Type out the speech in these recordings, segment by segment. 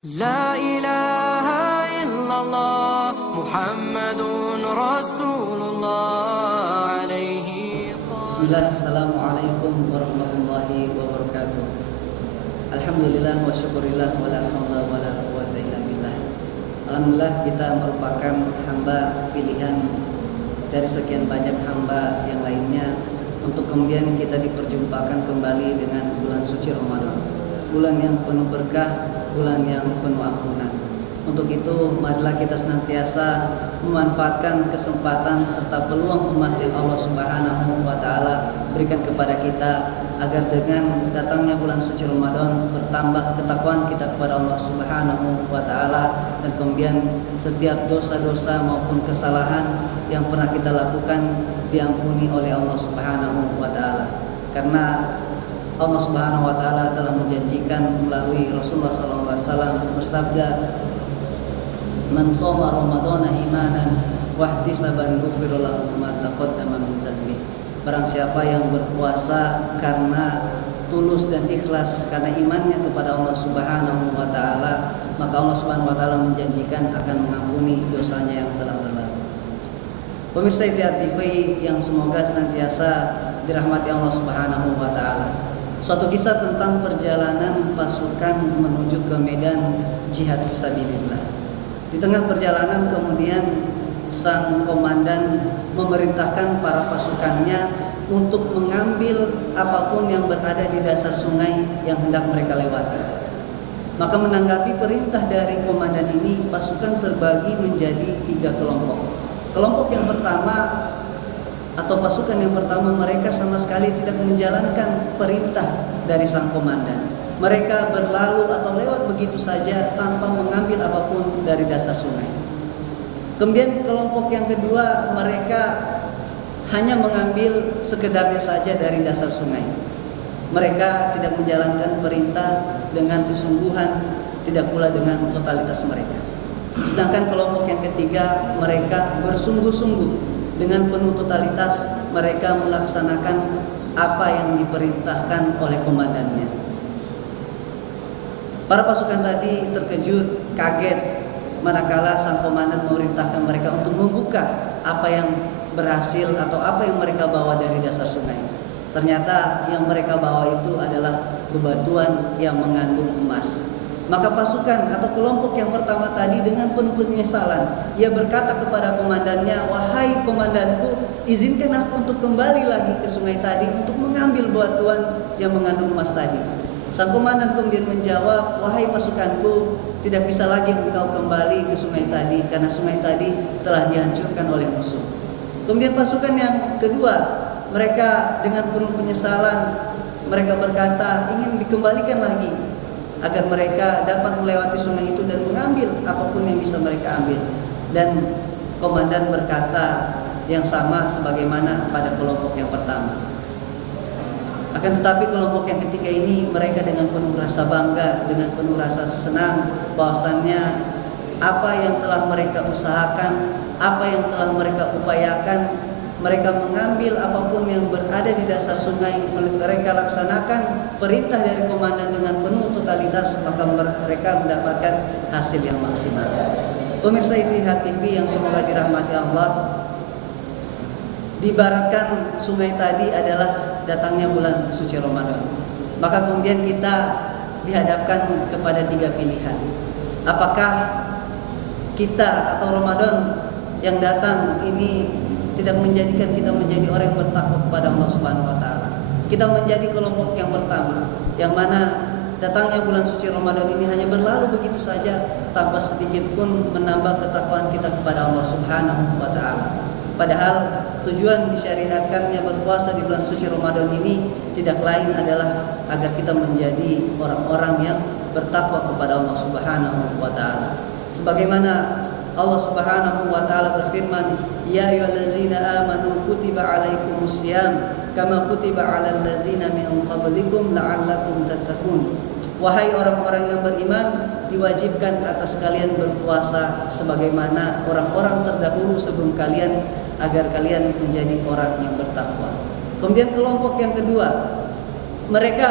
لا إله إلا الله محمد رسول الله عليه Bismillah, Assalamualaikum warahmatullahi wabarakatuh. Alhamdulillah wa syukurillah wa la hawla wa la quwwata illa billah. Alhamdulillah, kita merupakan hamba pilihan dari sekian banyak hamba yang lainnya, untuk kemudian kita diperjumpakan kembali dengan bulan suci Ramadan, bulan yang penuh berkah, bulan yang penuh ampunan. Untuk itu, marilah kita senantiasa memanfaatkan kesempatan serta peluang emas yang Allah Subhanahu wa taala berikan kepada kita, agar dengan datangnya bulan suci Ramadan bertambah ketakwaan kita kepada Allah Subhanahu wa taala, dan kemudian setiap dosa-dosa maupun kesalahan yang pernah kita lakukan diampuni oleh Allah Subhanahu wa taala. Karena Allah Subhanahu wa taala telah menjanjikan melalui Rasulullah sallallahu alaihi wasallam bersabda, "Man shoma Ramadhana imanan wa ihtisaban ghufira lahu ma taqaddama min dzanbi." Barang siapa yang berpuasa karena tulus dan ikhlas karena imannya kepada Allah Subhanahu wa taala, maka Allah Subhanahu wa taala menjanjikan akan mengampuni dosanya yang telah berlalu. Pemirsa Ittihad TV yang semoga senantiasa dirahmati Allah Subhanahu wa taala. Suatu kisah tentang perjalanan pasukan menuju ke medan jihad fisabilillah. Di tengah perjalanan kemudian sang komandan memerintahkan para pasukannya untuk mengambil apapun yang berada di dasar sungai yang hendak mereka lewati. Maka menanggapi perintah dari komandan ini, pasukan terbagi menjadi 3 kelompok. Kelompok yang pertama atau pasukan yang pertama, mereka sama sekali tidak menjalankan perintah dari sang komandan. Mereka berlalu atau lewat begitu saja tanpa mengambil apapun dari dasar sungai. Kemudian kelompok yang kedua, mereka hanya mengambil sekedarnya saja dari dasar sungai. Mereka tidak menjalankan perintah dengan kesungguhan, tidak pula dengan totalitas mereka. Sedangkan kelompok yang ketiga, mereka bersungguh-sungguh dengan penuh totalitas, mereka melaksanakan apa yang diperintahkan oleh komandannya. Para pasukan tadi terkejut, kaget manakala sang komandan memerintahkan mereka untuk membuka apa yang berhasil atau apa yang mereka bawa dari dasar sungai. Ternyata yang mereka bawa itu adalah bebatuan yang mengandung emas. Maka pasukan atau kelompok yang pertama tadi dengan penuh penyesalan, ia berkata kepada komandannya, "Wahai komandanku, izinkan aku untuk kembali lagi ke sungai tadi untuk mengambil batuan yang mengandung emas tadi." Sang komandan kemudian menjawab, "Wahai pasukanku, tidak bisa lagi engkau kembali ke sungai tadi, karena sungai tadi telah dihancurkan oleh musuh." Kemudian pasukan yang kedua, mereka dengan penuh penyesalan, mereka berkata ingin dikembalikan lagi agar mereka dapat melewati sungai itu dan mengambil apapun yang bisa mereka ambil. Dan komandan berkata yang sama sebagaimana pada kelompok yang pertama. Akan tetapi kelompok yang ketiga ini, mereka dengan penuh rasa bangga, dengan penuh rasa senang bahwasannya apa yang telah mereka usahakan, apa yang telah mereka upayakan, mereka mengambil apapun yang berada di dasar sungai, mereka laksanakan perintah dari komandan dengan penuh totalitas, maka mereka mendapatkan hasil yang maksimal. Pemirsa Ittihad TV yang semoga dirahmati Allah, diibaratkan sungai tadi adalah datangnya bulan suci Ramadan. Maka kemudian kita dihadapkan kepada 3 pilihan. Apakah kita atau Ramadan yang datang ini tidak menjadikan kita menjadi orang yang bertakwa kepada Allah Subhanahu wa taala? Kita menjadi kelompok yang pertama, yang mana datangnya bulan suci Ramadan ini hanya berlalu begitu saja tanpa sedikit pun menambah ketakwaan kita kepada Allah Subhanahu wa taala. Padahal tujuan disyariatkannya berpuasa di bulan suci Ramadan ini tidak lain adalah agar kita menjadi orang-orang yang bertakwa kepada Allah Subhanahu wa taala. Sebagaimana Allah Subhanahu wa taala berfirman, "Ya ayyuhallazina amanu kutiba alaikumusiyam kama kutiba alal ladzina min qablikum la'allakum tattaqun." Wahai orang-orang yang beriman, diwajibkan atas kalian berpuasa sebagaimana orang-orang terdahulu sebelum kalian, agar kalian menjadi orang yang bertakwa. Kemudian kelompok yang kedua, mereka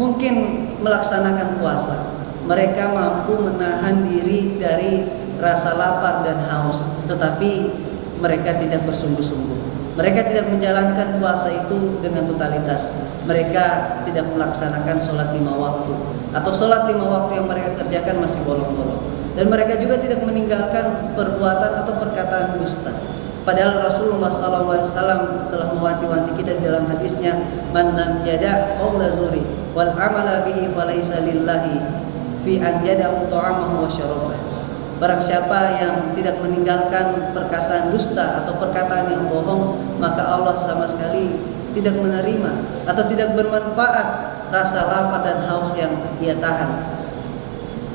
mungkin melaksanakan puasa, Mereka mampu menahan diri dari rasa lapar dan haus, tetapi mereka tidak bersungguh-sungguh. Mereka tidak menjalankan puasa itu dengan totalitas. Mereka tidak melaksanakan sholat 5 waktu, atau sholat 5 waktu yang mereka kerjakan masih bolong-bolong. Dan mereka juga tidak meninggalkan perbuatan atau perkataan dusta. Padahal Rasulullah SAW telah mewanti-wanti kita dalam hadisnya, man lam yada' qawla zuri wal amala bihi falaisa lillahi fi an yada'u ta'amahu wa syarabah. Barang siapa yang tidak meninggalkan perkataan dusta atau perkataan yang bohong, maka Allah sama sekali tidak menerima atau tidak bermanfaat rasa lapar dan haus yang ia tahan.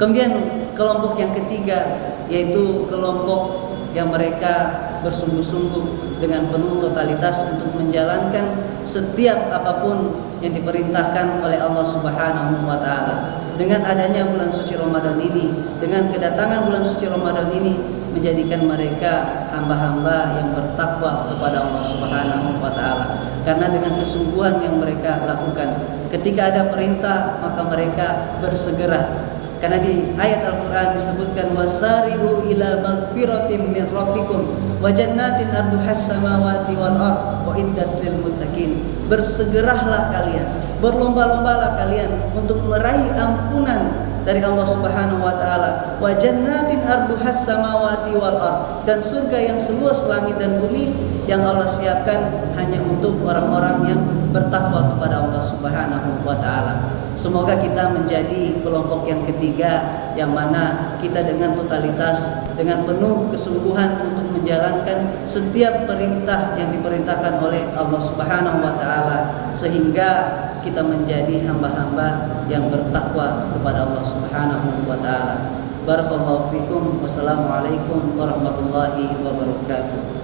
Kemudian kelompok yang ketiga, yaitu kelompok yang mereka bersungguh-sungguh dengan penuh totalitas untuk menjalankan setiap apapun yang diperintahkan oleh Allah Subhanahu wa taala. Dengan adanya bulan suci Ramadan ini, dengan kedatangan bulan suci Ramadan ini, menjadikan mereka hamba-hamba yang bertakwa kepada Allah Subhanahu wa taala. Karena dengan kesungguhan yang mereka lakukan, ketika ada perintah maka mereka bersegera. Karena di ayat Al-Quran disebutkan, wasari'u ila magfiratin min rabbikum wa jannatin arduhas samawati wal ard wa iddat lil muttaqin. Bersegeralah kalian, berlomba-lombalah kalian untuk meraih ampunan dari Allah Subhanahu wa taala. Wa jannatin arduhas samawati wal ard, dan surga yang seluas langit dan bumi yang Allah siapkan hanya untuk orang-orang yang bertakwa kepada Allah Subhanahu wa taala. Semoga kita menjadi kelompok yang ketiga, yang mana kita dengan totalitas, dengan penuh kesungguhan untuk menjalankan setiap perintah yang diperintahkan oleh Allah Subhanahu wa taala, sehingga kita menjadi hamba-hamba yang bertakwa kepada Allah Subhanahu wa taala. Barakallahu fikum. Wassalamualaikum warahmatullahi wabarakatuh.